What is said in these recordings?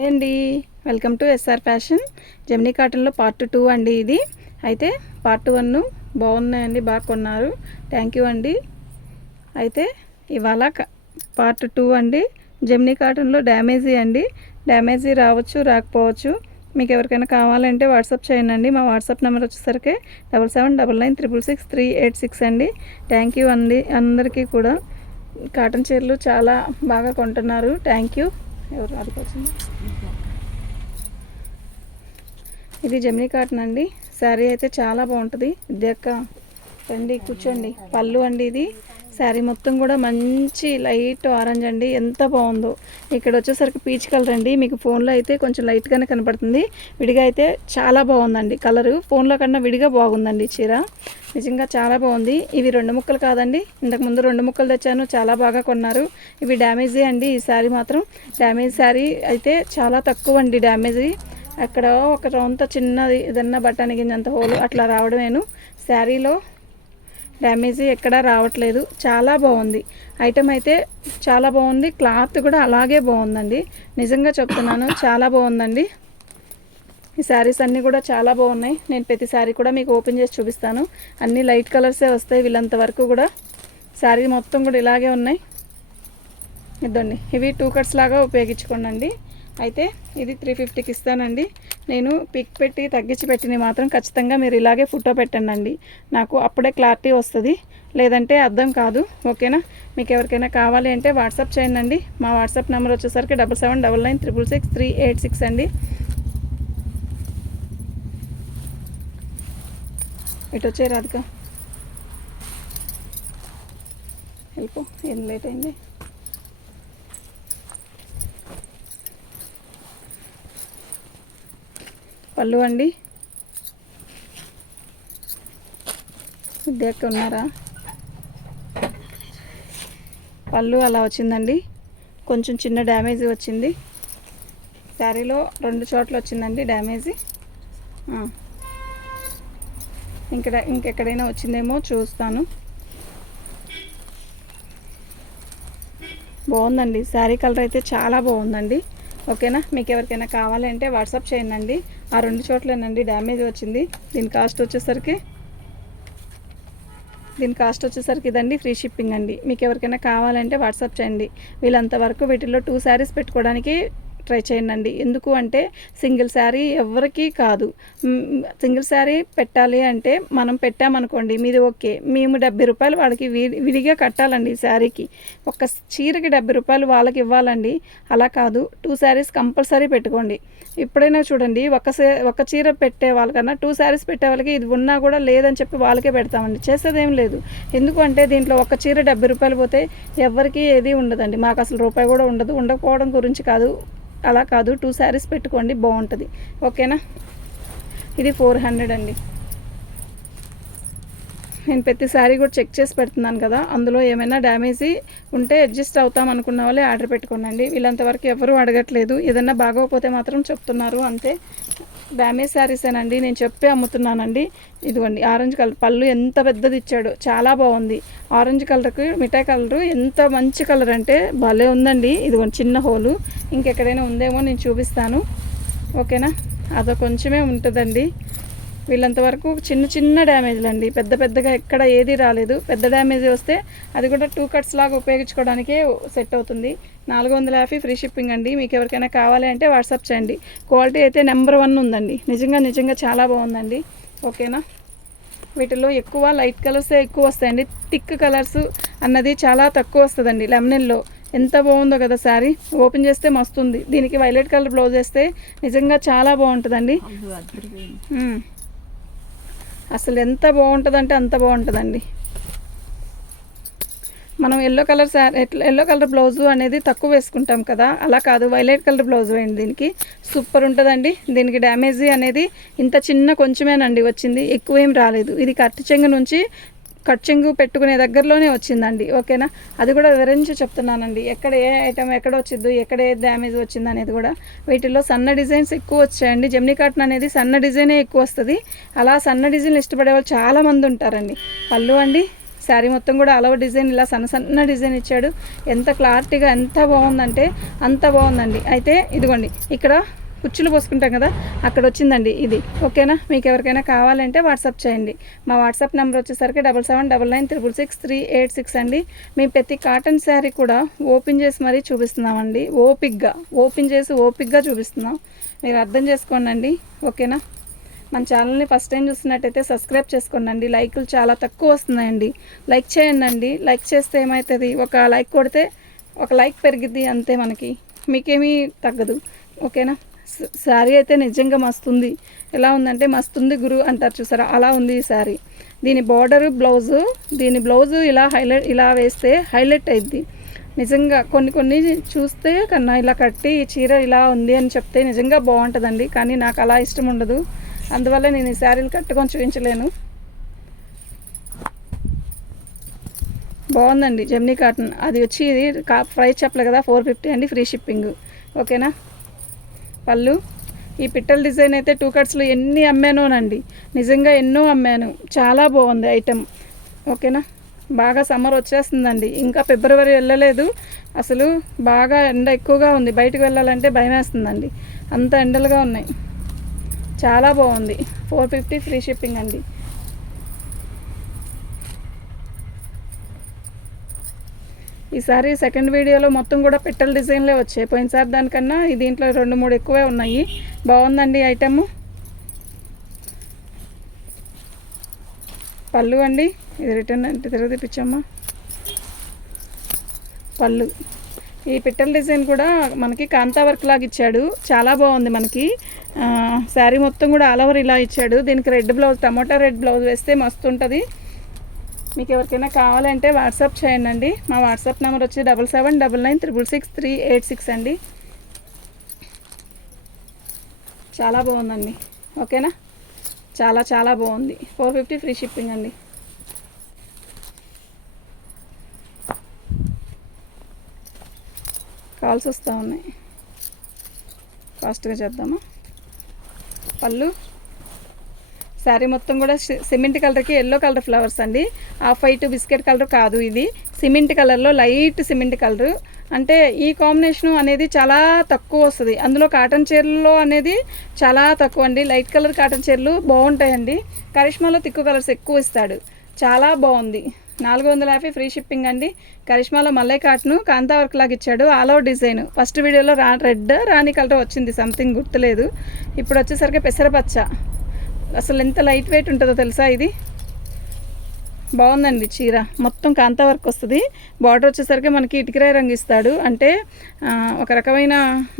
Hi అండి, welcome to SR fashion. Gemini కాటన్లో part 2 అండి. ఇది అయితే పార్ట్ 1 బాగున్నాయండి, బాగా కొన్నారు, థ్యాంక్ యూ అండి. అయితే ఇవాళ పార్ట్ 2 అండి. జెమినీ కాటన్లో డ్యామేజీ అండి. డ్యామేజీ రావచ్చు, రాకపోవచ్చు. మీకు ఎవరికైనా కావాలంటే వాట్సాప్ చేయండి. మా వాట్సాప్ నెంబర్ వచ్చేసరికి 7799966386 అండి. థ్యాంక్ యూ అండి అందరికీ కూడా. కాటన్ చీరలు చాలా బాగా కొంటున్నారు, థ్యాంక్ యూ. ఎవరు అడుగుతుంది? ఇది జెమినీ కాటన్ అండి. శారీ అయితే చాలా బాగుంటుంది. ఇద్దక్క రండి, కూర్చోండి. పళ్ళు అండి. ఇది శారీ మొత్తం కూడా మంచి లైట్ ఆరెంజ్ అండి, ఎంత బాగుందో. ఇక్కడ వచ్చేసరికి పీచ్ కలర్ అండి. మీకు ఫోన్లో అయితే కొంచెం లైట్గానే కనపడుతుంది, విడిగా అయితే చాలా బాగుందండి కలరు. ఫోన్లో కన్నా విడిగా బాగుందండి చీర, నిజంగా చాలా బాగుంది. ఇవి 2 ముక్కలు కాదండి, ఇంతకుముందు 2 ముక్కలు తెచ్చాను, చాలా బాగా కొన్నారు. ఇవి డ్యామేజీ అండి. ఈ శారీ మాత్రం డ్యామేజ్ శారీ అయితే చాలా తక్కువ అండి డ్యామేజీ. అక్కడ ఒక రౌంత చిన్నది ఏదన్నా బట్టాని గింజంత హోలు అట్లా రావడమేను. శారీలో డ్యామేజీ ఎక్కడా రావట్లేదు, చాలా బాగుంది. ఐటమ్ అయితే చాలా బాగుంది, క్లాత్ కూడా అలాగే బాగుందండి. నిజంగా చెప్తున్నాను, చాలా బాగుందండి. ఈ శారీస్ అన్నీ కూడా చాలా బాగున్నాయి. నేను ప్రతి శారీ కూడా మీకు ఓపెన్ చేసి చూపిస్తాను. అన్నీ లైట్ కలర్సే వస్తాయి వీళ్ళంత వరకు కూడా. శారీ మొత్తం కూడా ఇలాగే ఉన్నాయి. ఇద్దండి, ఇవి 2 కట్స్ లాగా ఉపయోగించుకోండి. అయితే ఇది 350కి ఇస్తానండి. నేను పిక్ పెట్టి తగ్గించి పెట్టినవి మాత్రం ఖచ్చితంగా మీరు ఇలాగే ఫోటో పెట్టండి, నాకు అప్పుడే క్లారిటీ వస్తుంది, లేదంటే అర్థం కాదు. ఓకేనా? మీకు ఎవరికైనా కావాలి అంటే వాట్సాప్ చేయండి. మా వాట్సాప్ నెంబర్ వచ్చేసరికి 7799966386 అండి. ఇటు వచ్చే రాదుక వెళ్ళిపో, ఏం లేట్ అయింది. పళ్ళు అండి. ఇద్దరు ఉన్నారా? పళ్ళు అలా వచ్చిందండి, కొంచెం చిన్న డ్యామేజీ వచ్చింది. శారీలో 2 చోట్ల వచ్చిందండి డ్యామేజీ. ఇంకెక్కడైనా వచ్చిందేమో చూస్తాను. బాగుందండి, శారీ కలర్ అయితే చాలా బాగుందండి. ఓకేనా? మీకు ఎవరికైనా కావాలంటే వాట్సాప్ చేయండి. ఆ 2 చోట్లేనండి డ్యామేజ్ వచ్చింది. దీని కాస్ట్ వచ్చేసరికి ఇదండి, ఫ్రీ షిప్పింగ్ అండి. మీకు ఎవరికైనా కావాలంటే వాట్సాప్ చేయండి. వీళ్ళంతవరకు వీటిల్లో 2 శారీస్ పెట్టుకోవడానికి ట్రై చేయండి. ఎందుకు అంటే సింగిల్ శారీ ఎవరికి కాదు. సింగిల్ శారీ పెట్టాలి అంటే మనం పెట్టామనుకోండి, మీది ఓకే, మేము 70 రూపాయలు వాళ్ళకి విడిగా కట్టాలండి. శారీకి ఒక చీరకి 70 రూపాయలు వాళ్ళకి ఇవ్వాలండి. అలా కాదు, 2 శారీస్ కంపల్సరీ పెట్టుకోండి. ఎప్పుడైనా చూడండి, ఒక చీర పెట్టే వాళ్ళకన్నా 2 శారీస్ పెట్టే వాళ్ళకి ఇది ఉన్నా కూడా లేదని చెప్పి వాళ్ళకే పెడతామండి. చేసేదేం లేదు. ఎందుకంటే దీంట్లో ఒక చీర 70 రూపాయలు పోతే ఎవరికి ఏది ఉండదండి. మాకు అసలు రూపాయి కూడా ఉండదు. ఉండకపోవడం గురించి కాదు, అలా కాదు. 2 శారీస్ పెట్టుకోండి, బాగుంటుంది. ఓకేనా? ఇది 400 అండి. నేను ప్రతి శారీ కూడా చెక్ చేసి పెడుతున్నాను కదా, అందులో ఏమైనా డ్యామేజీ ఉంటే అడ్జస్ట్ అవుతాం అనుకున్న వాళ్ళే ఆర్డర్ పెట్టుకోండి. వీళ్ళంతవరకు ఎవరు అడగట్లేదు, ఏదన్నా బాగోకపోతే మాత్రం చెప్తున్నారు అంతే. డ్యామేజ్ శారీసేనండి, నేను చెప్పి అమ్ముతున్నానండి. ఇదిగోండి, ఆరెంజ్ కలర్ పళ్ళు ఎంత పెద్దది ఇచ్చాడు, చాలా బాగుంది. ఆరెంజ్ కలర్కి మిఠాయి కలరు ఎంత మంచి కలర్ అంటే భలే ఉందండి. ఇదిగోండి, చిన్న హోలు, ఇంకెక్కడైనా ఉందేమో నేను చూపిస్తాను. ఓకేనా? అదో కొంచెమే ఉంటుందండి. వీళ్ళంతవరకు చిన్న డ్యామేజ్లు అండి, పెద్దగా ఎక్కడ ఏది రాలేదు. పెద్ద డ్యామేజ్ వస్తే అది కూడా 2 కట్స్ లాగా ఉపయోగించుకోవడానికే సెట్ అవుతుంది. 450 ఫ్రీ షిప్పింగ్ అండి. మీకు ఎవరికైనా కావాలి అంటే వాట్సాప్ చేయండి. క్వాలిటీ అయితే నెంబర్ 1 ఉందండి, నిజంగా చాలా బాగుందండి. ఓకేనా? వీటిల్లో ఎక్కువ లైట్ కలర్సే ఎక్కువ వస్తాయండి. థిక్ కలర్స్ అన్నది చాలా తక్కువ వస్తుందండి. లెమనెల్లో ఎంత బాగుందో కదా శారీ, ఓపెన్ చేస్తే మస్తుంది. దీనికి వైలెట్ కలర్ బ్లౌజ్ వేస్తే నిజంగా చాలా బాగుంటుందండి. అసలు ఎంత బాగుంటుందంటే అంత బాగుంటుందండి. మనం ఎల్లో కలర్ బ్లౌజు అనేది తక్కువ వేసుకుంటాం కదా, అలా కాదు, వైలెట్ కలర్ బ్లౌజ్ వేయండి. దీనికి సూపర్ ఉంటుందండి. దీనికి డ్యామేజీ అనేది ఇంత చిన్న కొంచెమేనండి వచ్చింది, ఎక్కువేం రాలేదు. ఇది కట్ చెంగు పెట్టుకునే దగ్గరలోనే వచ్చిందండి. ఓకేనా? అది కూడా వివరించి చెప్తున్నానండి, ఎక్కడ ఏ ఐటమ్ ఎక్కడ వచ్చిందో, ఎక్కడ ఏ డ్యామేజ్ వచ్చింది అనేది కూడా. వీటిల్లో సన్న డిజైన్స్ ఎక్కువ వచ్చాయండి. జెమినీ కాటన్ అనేది సన్న డిజైనే ఎక్కువ వస్తుంది. అలా సన్న డిజైన్లు ఇష్టపడే వాళ్ళు చాలామంది ఉంటారండి. పళ్ళు అండి, శారీ మొత్తం కూడా ఆల్ ఓవర్ డిజైన్ ఇలా సన్న సన్న డిజైన్ ఇచ్చాడు. ఎంత క్లారిటీగా ఎంత బాగుందంటే అంత బాగుందండి. అయితే ఇదిగోండి ఇక్కడ కుచ్చులు పోసుకుంటాం కదా, అక్కడ వచ్చిందండి ఇది. ఓకేనా, మీకు ఎవరికైనా కావాలంటే వాట్సాప్ చేయండి. మా వాట్సాప్ నెంబర్ వచ్చేసరికి 7799963866 అండి. మేము ప్రతి కాటన్ శారీ కూడా ఓపెన్ చేసి మరీ చూపిస్తున్నామండి. ఓపెన్ చేసి ఓపిక్గా చూపిస్తున్నాం, మీరు అర్థం చేసుకోండి. ఓకేనా, మన ఛానల్ని ఫస్ట్ టైం చూస్తున్నట్టయితే సబ్స్క్రైబ్ చేసుకోండి. లైకులు చాలా తక్కువ వస్తున్నాయండి, లైక్ చేయండి. లైక్ చేస్తే ఏమవుతుంది, ఒక లైక్ కొడితే ఒక లైక్ పెరిగిద్ది అంతే, మనకి మీకేమీ తగ్గదు. ఓకేనా, శారీ అయితే నిజంగా మస్తుంది. ఎలా ఉందంటే మస్తుంది గురు అంటారు చూసారా, అలా ఉంది ఈ శారీ. దీని బార్డరు బ్లౌజు ఇలా ఇలా వేస్తే హైలైట్ అయింది నిజంగా. కొన్ని చూస్తే కన్నా ఇలా కట్టి చీర ఇలా ఉంది అని చెప్తే నిజంగా బాగుంటుందండి. కానీ నాకు అలా ఇష్టం ఉండదు, అందువల్ల నేను ఈ శారీలు కట్టుకొని చూపించలేను. బాగుందండి జెమినీ కాటన్. అది వచ్చి ఇది ప్రైస్ చెప్పలే కదా, 450 అండి, ఫ్రీ షిప్పింగ్. ఓకేనా, పళ్ళు ఈ పిట్టల డిజైన్ అయితే 2 కట్స్లో ఎన్ని అమ్మానోనండి, నిజంగా ఎన్నో అమ్మాను. చాలా బాగుంది ఐటెం. ఓకేనా, బాగా సమ్మర్ వచ్చేస్తుందండి, ఇంకా ఫిబ్రవరి వెళ్ళలేదు అసలు. బాగా ఎండ ఎక్కువగా ఉంది, బయటకు వెళ్ళాలంటే భయం వేస్తుందండి, అంత ఎండలుగా ఉన్నాయి. చాలా బాగుంది, 450 ఫ్రీ షిప్పింగ్ అండి. ఈసారి సెకండ్ వీడియోలో మొత్తం కూడా పిట్టల డిజైన్లే వచ్చాయి. పోయినసారి దానికన్నా దీంట్లో 2-3 ఎక్కువే ఉన్నాయి. బాగుందండి ఐటమ్. పళ్ళు అండి, ఇది రిటర్న్ అంటే తిరగ తెప్పించమ్మా. పళ్ళు ఈ పిట్టల డిజైన్ కూడా మనకి కాంతా వర్క్ లాగా ఇచ్చాడు, చాలా బాగుంది. మనకి శారీ మొత్తం కూడా ఆల్ ఓవర్ ఇలా ఇచ్చాడు. దీనికి red blouse, tomato red blouse వేస్తే మస్తు ఉంటుంది. మీకు ఎవరికైనా కావాలంటే వాట్సాప్ చేయండి. మా వాట్సాప్ నెంబర్ వచ్చి 7799663866 అండి. చాలా బాగుందండి. ఓకేనా, చాలా చాలా బాగుంది. 450 ఫ్రీ షిప్పింగ్ అండి. కాల్స్ వస్తూ ఉన్నాయి, ఫాస్ట్గా చేద్దామా. పళ్ళు శారీ మొత్తం కూడా సిమెంట్ కలర్కి ఎల్లో కలర్ ఫ్లవర్స్ అండి. ఆఫ్ వైట్ బిస్కెట్ కలర్ కాదు, ఇది సిమెంట్ కలర్లో లైట్ సిమెంట్ కలరు. అంటే ఈ కాంబినేషను అనేది చాలా తక్కువ వస్తుంది. అందులో కాటన్ చీరల్లో అనేది చాలా తక్కువ అండి. లైట్ కలర్ కాటన్ చీరలు బాగుంటాయండి. కరిష్మాలో తిక్కు కలర్స్ ఎక్కువ ఇస్తాడు, చాలా బాగుంది. 450 ఫ్రీ షిప్పింగ్ అండి. కరిష్మాలో మల్లై కాటను కాంతా వర్క్ లాగా ఇచ్చాడు, ఆల్ ఓవర్ డిజైన్. ఫస్ట్ వీడియోలో రెడ్ రాణి కలర్ వచ్చింది, సంథింగ్ గుర్తులేదు. ఇప్పుడు వచ్చేసరికి పెసరపచ్చ. అసలు ఎంత లైట్ వెయిట్ ఉంటుందో తెలుసా. ఇది బాగుందండి చీర, మొత్తం కాంతా వర్క్ వస్తుంది. బార్డర్ వచ్చేసరికి మనకి ఇటుకరాయి రంగు ఇస్తాడు, అంటే ఒక రకమైన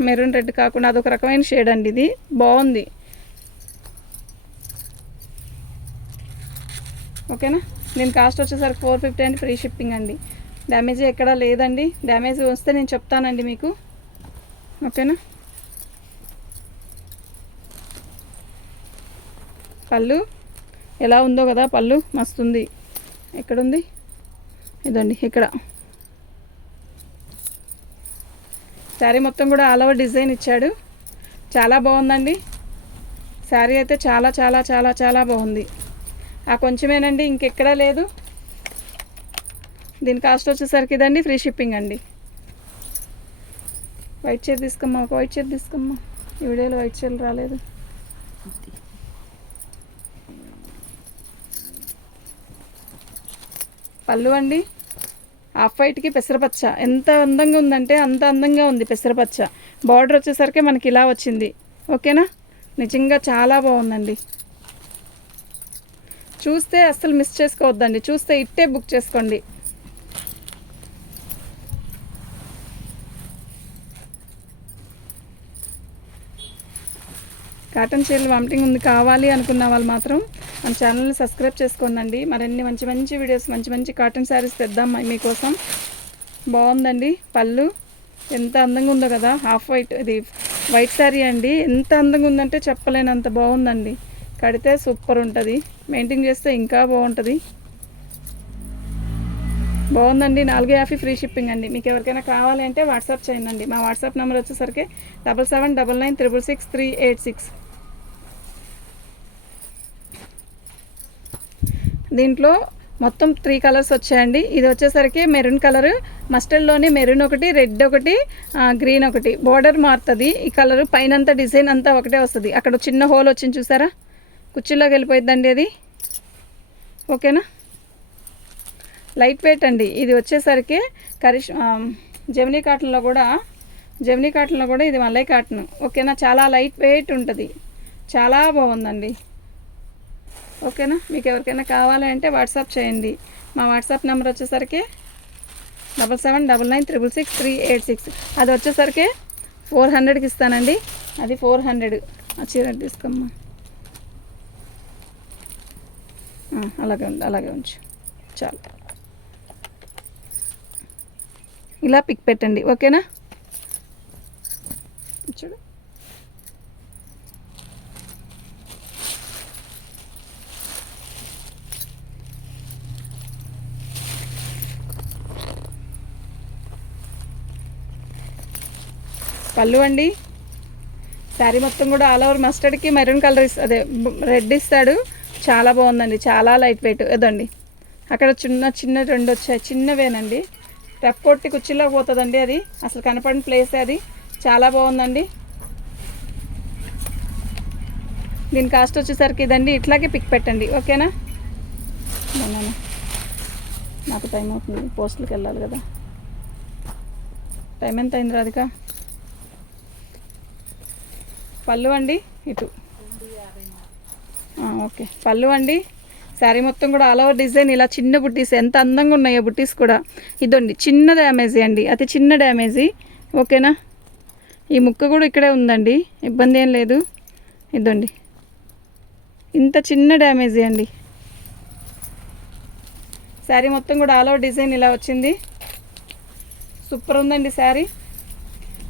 మెరూన్ రెడ్ కాకుండా అదొక రకమైన షేడ్ అండి. ఇది బాగుంది. ఓకేనా, దీని కాస్ట్ వచ్చేసరికి 450 అండి, ఫ్రీ షిప్పింగ్ అండి. డ్యామేజ్ ఎక్కడా లేదండి, డ్యామేజ్ వస్తే నేను చెప్తానండి మీకు. ఓకేనా, పళ్ళు ఎలా ఉందో కదా, పళ్ళు మస్తుంది. ఎక్కడుంది, ఇదండి ఇక్కడ. శారీ మొత్తం కూడా ఆల్ ఓవర్ డిజైన్ ఇచ్చాడు, చాలా బాగుందండి. శారీ అయితే చాలా చాలా చాలా చాలా బాగుంది. ఆ కొంచెమేనండి, ఇంకెక్కడా లేదు. దీని కాస్ట్ వచ్చేసరికి ఇదండి, ఫ్రీ షిప్పింగ్ అండి. వైట్ చీర తీసుకోమ్మా, ఒక వైట్ చీర తీసుకోమ్మా. ఈ వీడియోలో వైట్ చీరలు రాలేదు. పళ్ళు అండి, ఆఫ్ వైట్కి పెసరపచ్చ. ఎంత అందంగా ఉందంటే అంత అందంగా ఉంది పెసరపచ్చ. బార్డర్ వచ్చేసరికి మనకి ఇలా వచ్చింది. ఓకేనా, నిజంగా చాలా బాగుందండి. చూస్తే అస్సలు మిస్ చేసుకోవద్దండి, చూస్తే ఇట్టే బుక్ చేసుకోండి. కాటన్ చీరలు వామిటింగ్ ఉంది కావాలి అనుకున్న వాళ్ళు మాత్రం మన ఛానల్ని సబ్స్క్రైబ్ చేసుకోండి. మరిన్ని మంచి మంచి వీడియోస్, మంచి మంచి కాటన్ శారీస్ తెద్దాం మీకోసం. బాగుందండి పళ్ళు, ఎంత అందంగా ఉందో కదా. హాఫ్ వైట్, ఇది వైట్ శారీ అండి. ఎంత అందంగా ఉందంటే చెప్పలేనంత బాగుందండి. కడితే సూపర్ ఉంటుంది, మెయింటైన్ చేస్తే ఇంకా బాగుంటుంది. బాగుందండి. 450 ఫ్రీ షిప్పింగ్ అండి. మీకు ఎవరికైనా కావాలి అంటే వాట్సాప్ చేయండి. మా వాట్సాప్ నెంబర్ వచ్చేసరికి 7799963866. దీంట్లో మొత్తం 3 కలర్స్ వచ్చాయండి. ఇది వచ్చేసరికి మెరూన్ కలరు, మస్టర్డ్లోనే మెరూన్ ఒకటి, రెడ్ ఒకటి, గ్రీన్ ఒకటి. బోర్డర్ మారుతుంది ఈ కలరు, పైనంతా డిజైన్ అంతా ఒకటే వస్తుంది. అక్కడ చిన్న హోల్ వచ్చింది చూసారా, కుర్చీలోకి వెళ్ళిపోయిందండి అది. ఓకేనా, లైట్ వెయిట్ అండి. ఇది వచ్చేసరికి జెమినీ కాటన్లో కూడా ఇది మల్లై కాటన్. ఓకేనా, చాలా లైట్ వెయిట్ ఉంటుంది, చాలా బాగుందండి. ఓకేనా, మీకు ఎవరికైనా కావాలంటే వాట్సాప్ చేయండి. మా వాట్సాప్ నెంబర్ వచ్చేసరికి 7799966386. అది వచ్చేసరికి 400కి ఇస్తానండి. అది 400. ఆ చీర తీసుకోమ్మా, అలాగే ఉంచు చాలు. ఇలా పిక్ పెట్టండి. ఓకేనా, చూడు. పళ్ళు అండి, శారీ మొత్తం కూడా ఆల్ ఓవర్ మస్టర్డ్కి మెరూన్ కలర్ అదే రెడ్ ఇస్తాడు. చాలా బాగుందండి, చాలా లైట్ వెయిట్. ఇదండి అక్కడ చిన్న 2 వచ్చాయి, చిన్నవేనండి. రెప్ కొట్టి కుర్చీలోకి పోతుందండి, అది అసలు కనపడిన ప్లేస్ అది. చాలా బాగుందండి. దీని కాస్ట్ వచ్చేసరికి ఇదండి. ఇట్లాగే పిక్ పెట్టండి. ఓకేనా, నాకు టైం అవుతుంది, పోస్టులకు వెళ్ళాలి కదా. టైం ఎంత అయింది రాధిక? పళ్ళు అండి ఇటు, ఓకే. పళ్ళు అండి, శారీ మొత్తం కూడా ఆల్ ఓవర్ డిజైన్ ఇలా చిన్న బుట్టీస్, ఎంత అందంగా ఉన్నాయో బుట్టీస్ కూడా. ఇదండి చిన్న డ్యామేజీ అండి, అతి చిన్న డ్యామేజీ. ఓకేనా, ఈ ముక్క కూడా ఇక్కడే ఉందండి, ఇబ్బంది ఏం లేదు. ఇదండి ఇంత చిన్న డ్యామేజీ అండి. శారీ మొత్తం కూడా ఆల్ ఓవర్ డిజైన్ ఇలా వచ్చింది. సూపర్ ఉందండి శారీ.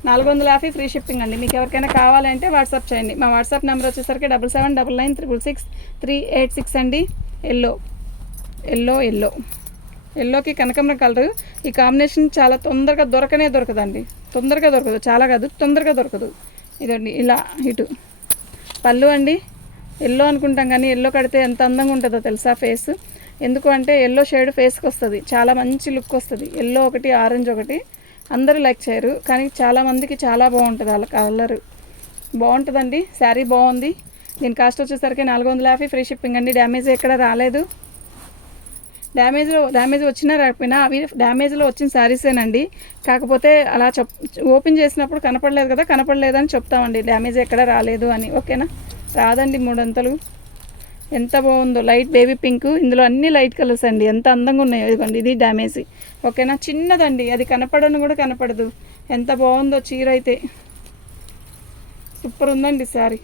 450 ఫ్రీ షిప్పింగ్ అండి. మీకు ఎవరికైనా కావాలంటే వాట్సాప్ చేయండి. మా వాట్సాప్ నెంబర్ వచ్చేసరికి 7799966386 అండి. ఎల్లోకి కనకాంబరం కలరు. ఈ కాంబినేషన్ చాలా తొందరగా దొరకదండి. తొందరగా దొరకదు, చాలా కాదు, తొందరగా దొరకదు. ఇదండి ఇలా ఇటు. పళ్ళు అండి, ఎల్లో అనుకుంటాం కానీ ఎల్లో కడితే ఎంత అందంగా ఉంటుందో తెలుసా ఫేస్. ఎందుకు అంటే ఎల్లో షేడ్ ఫేస్కి వస్తుంది, చాలా మంచి లుక్ వస్తుంది. ఎల్లో ఒకటి, ఆరెంజ్ ఒకటి. అందరూ లైక్ చేయరు కానీ చాలామందికి చాలా బాగుంటుంది, వాళ్ళ కలర్ బాగుంటుందండి. శారీ బాగుంది. దీని కాస్ట్ వచ్చేసరికి 450 ఫ్రీ షిప్పింగ్ అండి. డ్యామేజ్ ఎక్కడ రాలేదు. డ్యామేజ్ వచ్చినా రాకపోయినా అవి డ్యామేజ్లో వచ్చిన శారీసేనండి. కాకపోతే అలా ఓపెన్ చేసినప్పుడు కనపడలేదని చెప్తామండి, డ్యామేజ్ ఎక్కడ రాలేదు అని. ఓకేనా, రాదండి 3 అంతలు. ఎంత బాగుందో, లైట్ బేబీ పింక్. ఇందులో అన్ని లైట్ కలర్స్ అండి, ఎంత అందంగా ఉన్నాయో. ఇదిగోండి, ఇది డ్యామేజీ. ఓకేనా, చిన్నదండి, అది కనపడను కూడా కనపడదు. ఎంత బాగుందో చీర అయితే, సూపర్ ఉందండి శారీ.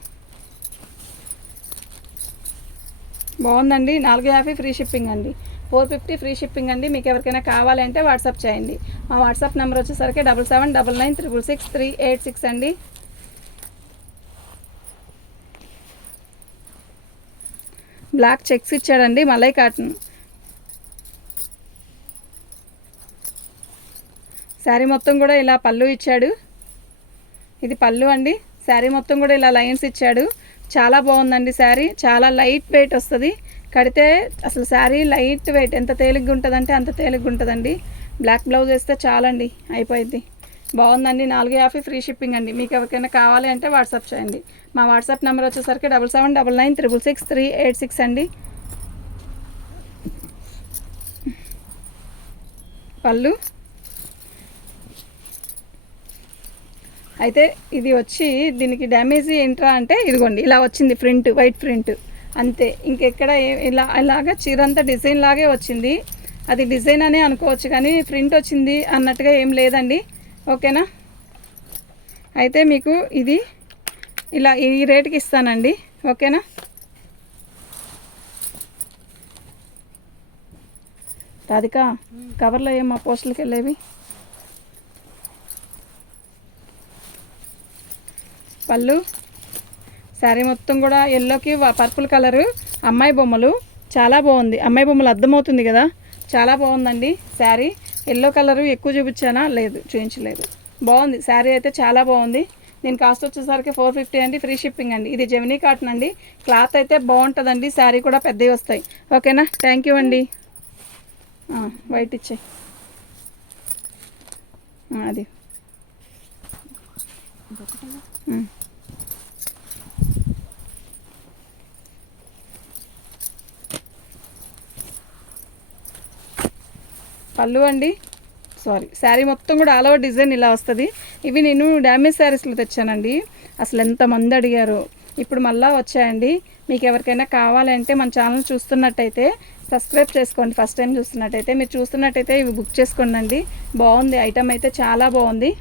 బాగుందండి. 450 ఫ్రీ షిప్పింగ్ అండి. 450 ఫ్రీ షిప్పింగ్ అండి. మీకు ఎవరికైనా కావాలంటే వాట్సాప్ చేయండి. మా వాట్సాప్ నెంబర్ వచ్చేసరికి 7799966386 అండి. బ్లాక్ చెక్స్ ఇచ్చాడండి, మలై కాటన్. శారీ మొత్తం కూడా ఇలా పళ్ళు ఇచ్చాడు. ఇది పళ్ళు అండి. శారీ మొత్తం కూడా ఇలా లైన్స్ ఇచ్చాడు. చాలా బాగుందండి శారీ. చాలా లైట్ వెయిట్ వస్తుంది. కడితే అసలు శారీ లైట్ వెయిట్, ఎంత తేలిగ్గా ఉంటుందంటే అంత తేలిగ్గా ఉంటుందండి. బ్లాక్ బ్లౌజ్ వేస్తే చాలండి, అయిపోయింది. బాగుందండి. 450 ఫ్రీ షిప్పింగ్ అండి. మీకు ఎవరికైనా కావాలి అంటే వాట్సాప్ చేయండి. మా వాట్సాప్ నెంబర్ వచ్చేసరికి 7799966386 అండి. పళ్ళు అయితే ఇది వచ్చి దీనికి డ్యామేజ్ ఏంట్రా అంటే ఇదిగోండి ఇలా వచ్చింది ప్రింట్, వైట్ ప్రింట్ అంతే. ఇంకెక్కడ ఇలాగా చీరంతా డిజైన్ లాగే వచ్చింది. అది డిజైన్ అనే అనుకోవచ్చు కానీ ప్రింట్ వచ్చింది అన్నట్టుగా ఏం లేదండి. ఓకేనా, అయితే మీకు ఇది ఇలా ఈ రేటుకి ఇస్తానండి. ఓకేనా, రాధిక కవర్లో ఏమో పోస్టులకి వెళ్ళేవి. పళ్ళు, శారీ మొత్తం కూడా ఎల్లోకి పర్పుల్ కలరు, అమ్మాయి బొమ్మలు. చాలా బాగుంది. అమ్మాయి బొమ్మలు అర్థమవుతుంది కదా, చాలా బాగుందండి శారీ. ఎల్లో కలరు ఎక్కువ చూపించానా? లేదు, చూపించలేదు. బాగుంది శారీ అయితే, చాలా బాగుంది. దీని కాస్ట్ వచ్చేసరికి 450 అండి. ఫ్రీ షిప్పింగ్ అండి. ఇది జెమినీ కాటన్ అండి. క్లాత్ అయితే బాగుంటుందండి. శారీ కూడా పెద్దవి వస్తాయి. ఓకేనా, థ్యాంక్ యూ అండి. వైట్ ఇచ్చే అది పళ్ళు అండి, సారీ, శారీ మొత్తం కూడా ఆల్ ఓవర్ డిజైన్ ఇలా వస్తుంది. ఇవి నేను డ్యామేజ్ శారీస్లో తెచ్చానండి. అసలు ఎంతమంది అడిగారు, ఇప్పుడు మళ్ళీ వచ్చాయండి. మీకు ఎవరికైనా కావాలంటే మన ఛానల్ చూస్తున్నట్టయితే సబ్స్క్రైబ్ చేసుకోండి. ఫస్ట్ టైం చూస్తున్నట్టయితే మీరు చూస్తున్నట్టయితే ఇవి బుక్ చేసుకోండి. బాగుంది, ఐటమ్ అయితే చాలా బాగుంది.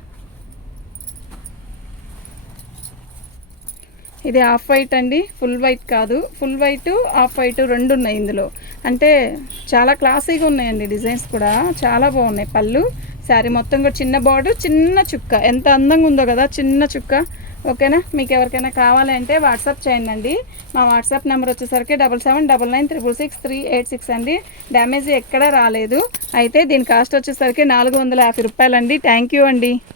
ఇది హాఫ్ వైట్ అండి, ఫుల్ వైట్ కాదు. ఫుల్ వైట్ హాఫ్ వైట్ రెండు ఉన్నాయి ఇందులో. అంటే చాలా క్లాసీగా ఉన్నాయండి, డిజైన్స్ కూడా చాలా బాగున్నాయి. పళ్ళు, శారీ మొత్తం కూడా చిన్న బార్డర్, చిన్న చుక్క, ఎంత అందంగా ఉందో కదా చిన్న చుక్క. ఓకేనా, మీకు ఎవరికైనా కావాలంటే వాట్సాప్ చేయండి. మా వాట్సాప్ నెంబర్ వచ్చేసరికి 7799666386 అండి. డ్యామేజ్ ఎక్కడా రాలేదు. అయితే దీని కాస్ట్ వచ్చేసరికి 450 రూపాయలండి. థ్యాంక్ యూ అండి.